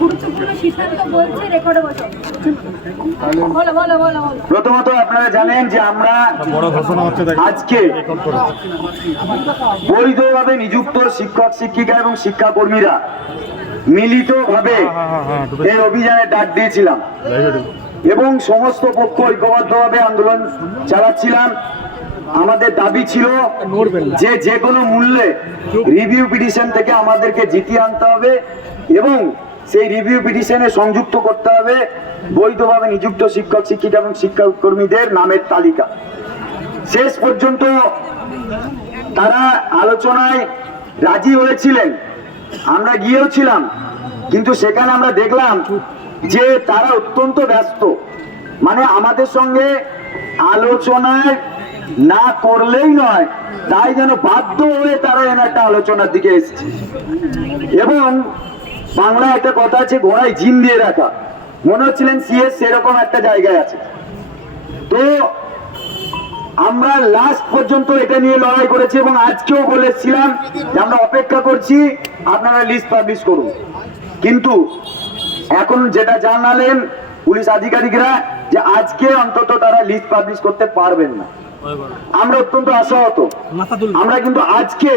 গুরুত্বপূর্ণ সিদ্ধান্ত বলছে রেকর্ডে বসো। বলো বলো বলো বলো। প্রথমত আপনারা জানেন যে আমরা আজকে বৈধভাবে নিযুক্ত শিক্ষক শিক্ষিকা এবং শিক্ষাকর্মীরা মিলিতভাবে হ্যাঁ, হ্যাঁ, হ্যাঁ, এই অভিযানে ডাক দিয়েছিলাম। এবং সমস্ত পক্ষ ঐক্যবদ্ধভাবে আন্দোলন চালাচ্ছিলাম। আমাদের দাবি ছিল যে যে কোনো মূল্যে রিভিউ পিটিশন থেকে আমাদেরকে জিতিয়ে আনতে হবে এবং সেই রিভিউ পিটিশনে সংযুক্ত করতে হবে। বৈধভাবে নিযুক্ত শিক্ষক, শিক্ষিকা এবং শিক্ষাকর্মীদের নামের তালিকা। শেষ পর্যন্ত তারা আলোচনায় রাজি হয়েছিলেন। আমরা গিয়েও ছিলাম, কিন্তু সেখানে আমরা দেখলাম যে তারা অত্যন্ত ব্যস্ত। মানে আমাদের সঙ্গে আলোচনায় না করলেই নয়, তাই যেন বাধ্য হয়ে তারা এনে একটা আলোচনার দিকে এসেছে। এবং বাংলায় একটা কথা আছে, ঘোড়ায় জিন দিয়ে রাখা। মনে হচ্ছিলেন সিএস সেরকম একটা জায়গায় আছে। তো আমরা লাস্ট পর্যন্ত এটা নিয়ে লড়াই করেছি এবং আজকেও বলেছিলাম যে আমরা অপেক্ষা করছি, আপনারা লিস্ট পাবলিশ করুন। কিন্তু এখন যেটা জানালেন পুলিশ আধিকারিকরা যে আজকে অন্তত তারা লিস্ট পাবলিশ করতে পারবেন না। আমরা অত্যন্ত আশাহত। আমরা কিন্তু আজকে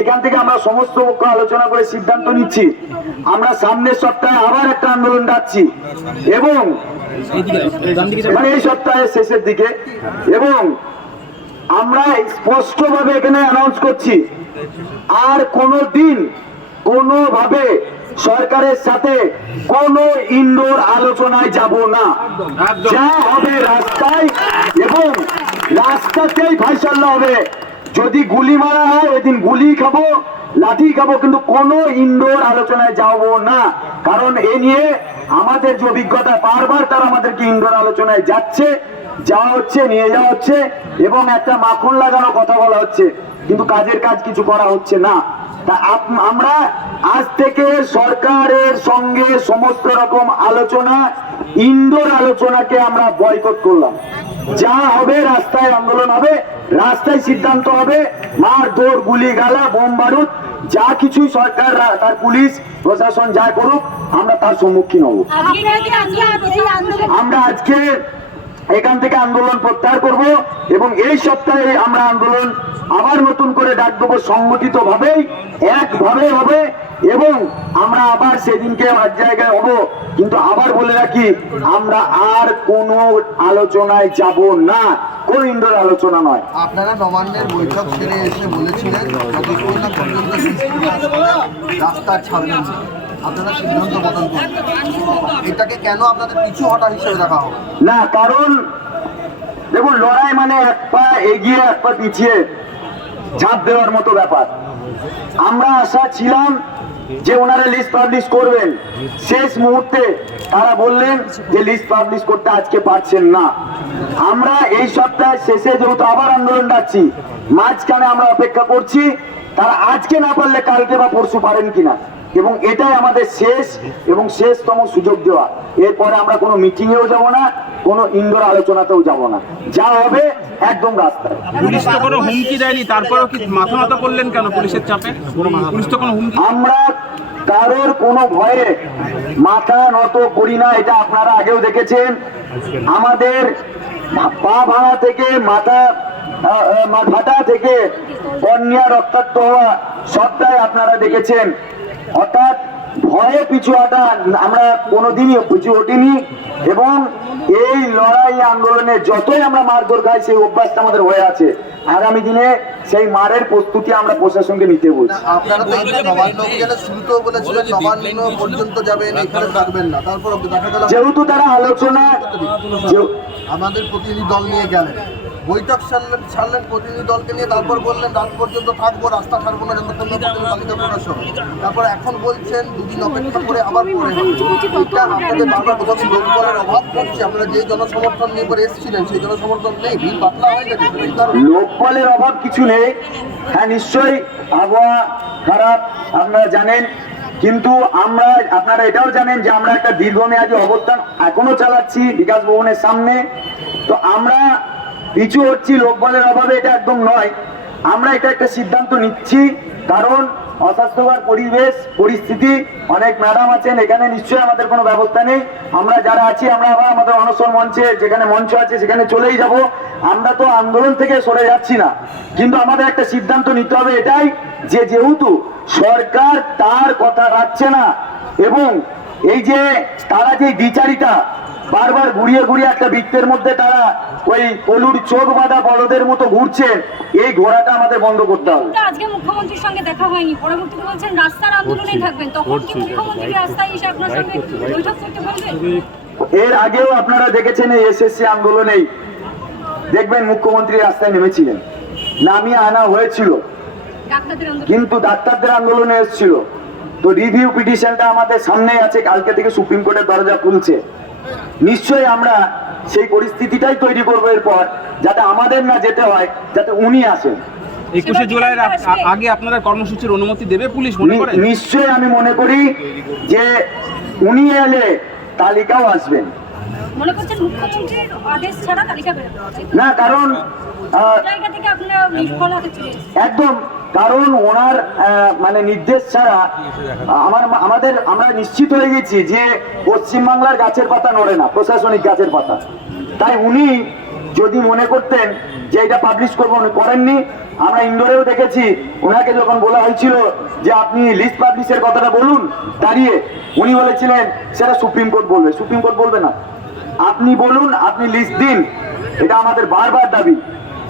এখান থেকে আমরা সমস্ত পক্ষ আলোচনা করে সিদ্ধান্ত নিচ্ছি। আমরা সামনের সপ্তাহে আবার একটা আন্দোলন ডাকছি। এবং মানে এই সপ্তাহের শেষের দিকে। এবং আমরা স্পষ্টভাবে এখানে অ্যানাউন্স করছি আর কোনো দিন কোনোভাবে সরকারের সাথে কোনো ইনডোর আলোচনায় যাব না। যা হবে রাস্তায় এবং রাস্তাতেই ফাইসাল্লা হবে। যদি গুলি মারা হয় ওই দিন গুলি খাব, লাঠি খাব, কিন্তু কোনো ইনডোর আলোচনায় যাব না। কারণ এ নিয়ে আমাদের যে অভিজ্ঞতা, বারবার তারা আমাদেরকে ইনডোর আলোচনায় যাচ্ছে, যাওয়া হচ্ছে, নিয়ে যাওয়া হচ্ছে, এবং একটা মাখন লাগানো কথা বলা হচ্ছে। কিন্তু কাজের কাজ কিছু করা হচ্ছে না। তা আমরা আজ থেকে সরকারের সঙ্গে সমস্ত রকম আলোচনা ইনডোর আলোচনাকে আমরা বয়কট করলাম। যা হবে রাস্তায় আন্দোলন হবে রাস্তায় সিদ্ধান্ত হবে। মার দৌড় গুলি গালা বোম বারুদ যা কিছু সরকার তার পুলিশ প্রশাসন যা করুক আমরা তার সম্মুখীন হব। আমরা আজকে এখান থেকে আন্দোলন প্রত্যাহার করব এবং এই সপ্তাহে আমরা আন্দোলন আবার নতুন করে ডাক দেবো সংগঠিত ভাবেই একভাবে হবে। এবং আমরা আবার সেদিনকে এক জায়গায় হব। কিন্তু আবার বলে রাখি আমরা আর কোনো আলোচনায় যাব না। কোন ইন্ডোর আলোচনা নয়। আপনারা নবান্নের বৈঠক সেরে এসে বলেছিলেন যতক্ষণ না পর্যন্ত রাস্তা ছাড়বেন না। আপনারা সিদ্ধান্ত বদল করবেন এটাকে কেন আপনাদের পিছু হটা হিসেবে দেখা হবে? না কারণ দেখুন লড়াই মানে এক পা এগিয়ে এক পা পিছিয়ে ঝাঁপ দেওয়ার মতো ব্যাপার। আমরা আশা ছিলাম যে ওনারা লিস্ট পাবলিশ করবেন, শেষ মুহূর্তে তারা বললেন যে লিস্ট পাবলিশ করতে আজকে পারছেন না। আমরা এই সপ্তাহের শেষে যেহেতু আবার আন্দোলন ডাকছি, মাঝখানে আমরা অপেক্ষা করছি, তারা আজকে না পারলে কালকে বা পরশু পারেন কিনা। এবং এটাই আমাদের শেষ এবং শেষতম সুযোগ দেওয়া। এরপরে আমরা কোনো মিটিংয়েও যাব না কোনো ইনডোর আলোচনাতেও যাব না। যা হবে একদম রাস্তায়। পুলিশ তো কোনো হুমকি দেয়নি তারপরেও কি মাথা নত করলেন কেন পুলিশের চাপে? পুলিশ তো কোনো হুমকি আমরা কারোর কোনো ভয়ে মাথা নত করি না এটা আপনারা আগেও দেখেছেন। আমাদের পা ভাঙা থেকে মাথা আহ, থেকে কন্যা রক্তাক্ত হওয়া সবটাই আপনারা দেখেছেন। অর্থাৎ ভয়ে পিছু হটা আমরা কোনোদিনই পিছু হটিনি এবং এই লড়াই আন্দোলনে যতই আমরা মারধর খাই সেই অভ্যাসটা আমাদের হয়ে আছে। আগামী দিনে সেই মারের প্রস্তুতি আমরা প্রশাসনকে নিতে বলছি। যেহেতু তারা আলোচনা আমাদের প্রতিনিধি দল নিয়ে গেলেন। বৈঠক সারলেন ছাড়লেন প্রতিনিধি দলকে নিয়ে, তারপর বললেন, রাত পর্যন্ত থাকব, রাস্তা ছাড়বো না যতক্ষণ তালিকা প্রকাশ হবে তারপর এখন বলছেন, দুদিন অপেক্ষা করে আবার পরে এটা আপনাদের বারবার কোথাও লোকবলের অভাব পড়ছে। আপনারা যে জনসমর্থন নিয়ে পরে এসেছিলেন, সেই জনসমর্থন নেই, ভিড় পাতলা হয়ে গেছে লোকবলের অভাব কিছু নেই। হ্যাঁ নিশ্চয়ই আবহাওয়া খারাপ, আপনারা জানেন। কিন্তু আমরা, আপনারা এটাও জানেন যে আমরা একটা দীর্ঘমেয়াদী অবস্থান এখনও চালাচ্ছি বিকাশ ভবনের সামনে। তো আমরা পিছু হচ্ছি, লোকবলের অভাবে এটা একদম নয়। আমরা এটা একটা সিদ্ধান্ত নিচ্ছি, কারণ অস্বাস্থ্যকর পরিবেশ, পরিস্থিতি, অনেক ম্যাডাম আছেন, এখানে নিশ্চয়ই আমাদের কোনো ব্যবস্থা নেই। আমরা যারা আছি, আমরা আবার আমাদের অনশন মঞ্চে, যেখানে মঞ্চ আছে, সেখানে চলেই যাব। আমরা তো আন্দোলন থেকে সরে যাচ্ছি না। কিন্তু আমাদের একটা সিদ্ধান্ত নিতে হবে এটাই, যে যেহেতু সরকার তার কথা রাখছে না, এবং এই যে তারা যে বিচারিতা বারবার ঘুরিয়ে ঘুরিয়ে একটা বৃত্তের মধ্যে তারা ওই কলুর চোখ বাঁধা বড়দের মতো ঘুরছেন এই ঘোড়াটা আমাদের বন্ধ করতে হবে। আজকে মুখ্যমন্ত্রীর সঙ্গে দেখা হয়নি। পরবর্তীতে বলছেন রাস্তার আন্দোলনেই থাকবেন। তখন কি মুখ্যমন্ত্রী রাস্তায় এসে আপনার সঙ্গে বৈঠক করতে বলবেন এর আগেও আপনারা দেখেছেন এই এসএসসি আন্দোলনেই। দেখবেন মুখ্যমন্ত্রী রাস্তায় নেমেছিলেন। নামিয়ে আনা হয়েছিল। কিন্তু ডাক্তারদের আন্দোলনে এসেছিল। তো রিভিউ পিটিশনটা আমাদের সামনে আছে। কালকে থেকে সুপ্রিম কোর্টের দরজা খুলছে। নিশ্চয়ই আমরা সেই পরিস্থিতিটাই তৈরি করব এরপর যাতে আমাদের না যেতে হয় যাতে উনি আসেন। একুশে জুলাইয়ের আ- আগে আপনারা কর্মসূচির অনুমতি দেবে পুলিশ মনে করে নিশ্চয়ই আমি মনে করি যে উনি এলে তালিকাও আসবেন। মনে করছেন মুখ্যমন্ত্রীর আদেশ ছাড়া তালিকা বেরোবে না কারণ জায়গা থেকে আপনারা। একদম কারণ ওনার মানে নির্দেশ ছাড়া আমার আমাদের আমরা নিশ্চিত হয়ে গেছি যে পশ্চিমবাংলার গাছের পাতা নড়ে না প্রশাসনিক গাছের পাতা। তাই উনি যদি মনে করতেন যে এটা পাবলিশ করব উনি করেননি। আমরা ইন্দোরেও দেখেছি ওনাকে যখন বলা হয়েছিল যে আপনি লিস্ট পাবলিশের কথাটা বলুন দাঁড়িয়ে উনি বলেছিলেন সেটা সুপ্রিম কোর্ট বলবে। সুপ্রিম কোর্ট বলবে না। আপনি বলুন আপনি লিস্ট দিন। এটা আমাদের বারবার দাবি।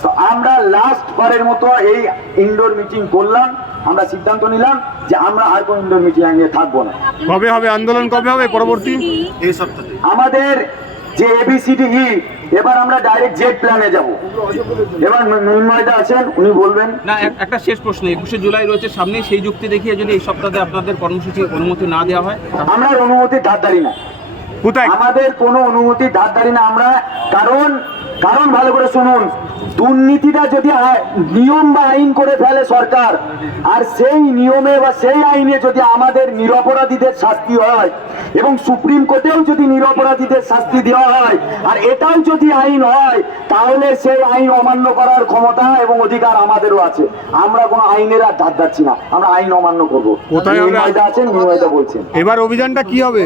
তো আমরা লাস্ট বারের মতো এই ইনডোর মিটিং করলাম আমরা সিদ্ধান্ত নিলাম যে আমরা আর কোনো ইনডোর মিটিং এ থাকব না। কবে হবে? আন্দোলন কবে হবে? পরবর্তী? এই সপ্তাহে। আমাদের যে এবিসিডি ই এবার আমরা ডাইরেক্ট জেট প্ল্যানে যাব। এবার মৃন্ময়দা আছেন উনি বলবেন। না একটা শেষ প্রশ্ন একুশে জুলাই রয়েছে সামনে সেই যুক্তি দেখিয়ে যদি এই সপ্তাহে আপনাদের কর্মসূচির অনুমতি না দেওয়া হয়? আমরা অনুমতি ধারদারি না। আমাদের কোনো অনুমতি ধারদারি না আমরা কারণ কারণ ভালো করে শুনুন। দুর্নীতিটা যদি নিয়ম বা আইন করে ফেলে সরকার আর সেই নিয়মে বা সেই আইনে যদি আমাদের নিরপরাধীদের শাস্তি হয় এবং সুপ্রিম কোর্টেও যদি নিরপরাধীদের শাস্তি দেওয়া হয় আর এটাও যদি আইন হয় তাহলে সেই আইন অমান্য করার ক্ষমতা এবং অধিকার আমাদেরও আছে। আমরা কোনো আইনের আর ধার ধারছি না আমরা আইন অমান্য করব। আছেন বলছেন। এবার অভিযানটা কি হবে?